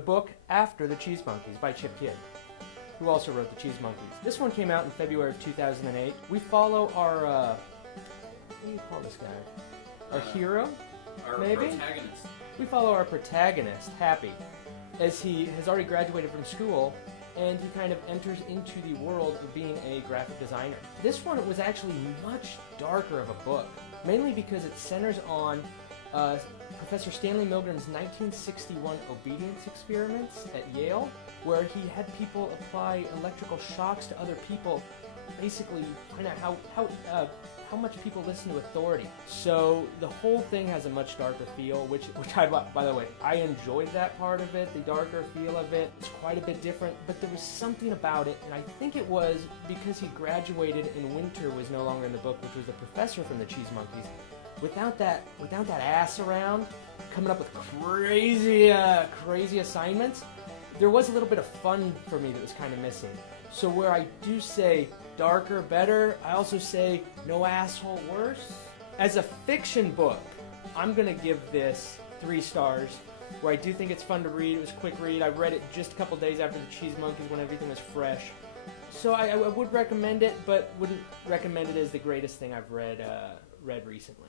book after the Cheese Monkeys by Chip Kidd, who also wrote the Cheese Monkeys. This one came out in February of 2008. We follow our, what do you call this guy? Our hero? Our maybe? protagonist. We follow our protagonist, Happy, as he has already graduated from school and he kind of enters into the world of being a graphic designer. This one was actually much darker of a book, mainly because it centers on Professor Stanley Milgram's 1961 obedience experiments at Yale, where he had people apply electrical shocks to other people, basically find out how much people listen to authority. So the whole thing has a much darker feel, which I, by the way, I enjoyed that part of it, the darker feel of it. It's quite a bit different, but there was something about it, and I think it was because he graduated and Winter was no longer in the book, which was the professor from the Cheese Monkeys. Without that ass around, coming up with crazy assignments, there was a little bit of fun for me that was kind of missing. So where I do say darker better, I also say no asshole worse. As a fiction book, I'm gonna give this 3 stars, where I do think it's fun to read. It was a quick read. I read it just a couple days after the Cheese Monkeys when everything was fresh. So I would recommend it, but wouldn't recommend it as the greatest thing I've read recently.